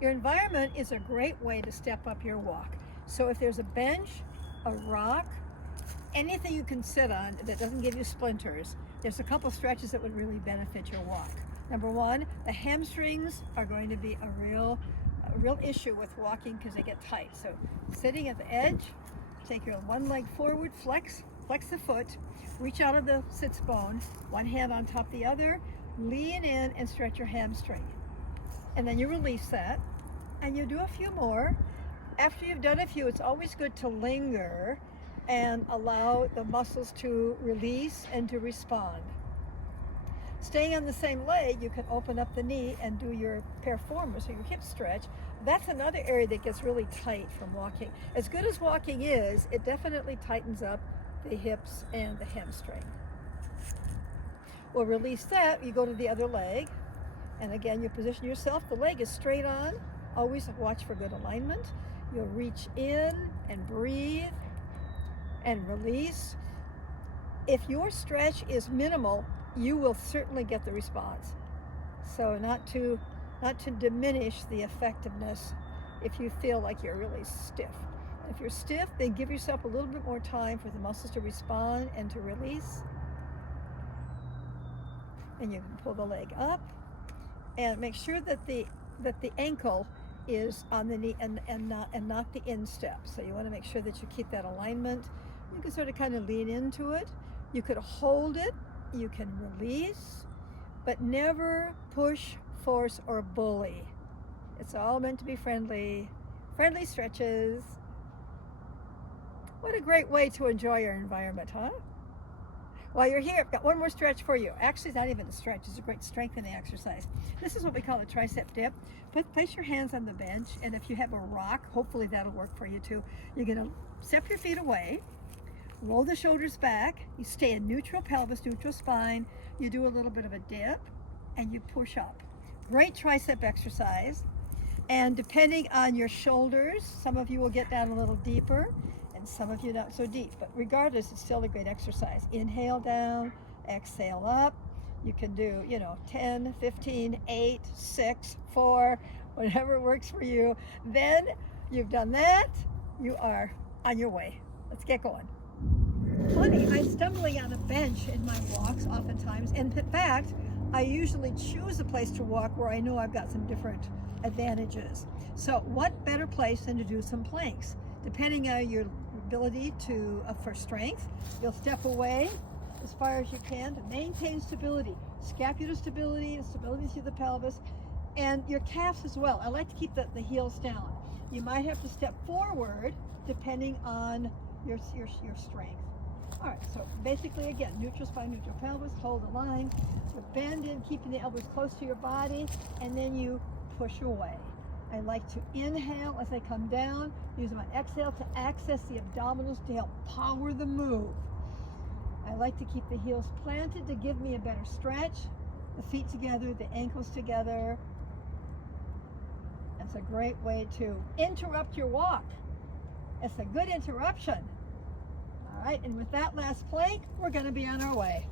Your environment is a great way to step up your walk. So if there's a bench, a rock, anything you can sit on that doesn't give you splinters, there's a couple stretches that would really benefit your walk. Number one, the hamstrings are going to be a real issue with walking because they get tight. So sitting at the edge, take your one leg forward, flex the foot, reach out of the sits bone, one hand on top of the other, lean in and stretch your hamstring. And then you release that and you do a few more. After you've done a few, it's always good to linger and allow the muscles to release and to respond. Staying on the same leg, you can open up the knee and do your piriformis or your hip stretch. That's another area that gets really tight from walking. As good as walking is, it definitely tightens up the hips and the hamstring. We'll release that, you go to the other leg, and again you position yourself, the leg is straight on, always watch for good alignment. You'll reach in and breathe and release. If your stretch is minimal, you will certainly get the response. So not to diminish the effectiveness if you feel like you're really stiff. If you're stiff, then give yourself a little bit more time for the muscles to respond and to release. And you can pull the leg up and make sure that the ankle is on the knee and not the instep. So you want to make sure that you keep that alignment. You can sort of kind of lean into it. You could hold it, you can release, but never push, force, or bully. It's all meant to be friendly stretches. What a great way to enjoy your environment, huh? While you're here, I've got one more stretch for you. Actually, it's not even a stretch, it's a great strengthening exercise. This is what we call a tricep dip. Place your hands on the bench, and if you have a rock, hopefully that'll work for you too. You're gonna step your feet away, roll the shoulders back, you stay in neutral pelvis, neutral spine, you do a little bit of a dip, and you push up. Great tricep exercise. And depending on your shoulders, some of you will get down a little deeper, and some of you not so deep. But regardless, it's still a great exercise. Inhale down, exhale up. You can do, 10, 15, 8, 6, 4, whatever works for you. Then you've done that, you are on your way. Let's get going. Funny, I'm stumbling on a bench in my walks oftentimes, and in fact, I usually choose a place to walk where I know I've got some different advantages. So what better place than to do some planks? Depending on your ability for strength, you'll step away as far as you can to maintain stability, scapular stability, and stability through the pelvis, and your calves as well. I like to keep the heels down. You might have to step forward depending on your strength. All right, so basically again, neutral spine, neutral pelvis, hold the line, so bend in, keeping the elbows close to your body, and then you push away. I like to inhale as I come down, use my exhale to access the abdominals to help power the move. I like to keep the heels planted to give me a better stretch, the feet together, the ankles together. That's a great way to interrupt your walk. It's a good interruption. All right, and with that last plank, we're going to be on our way.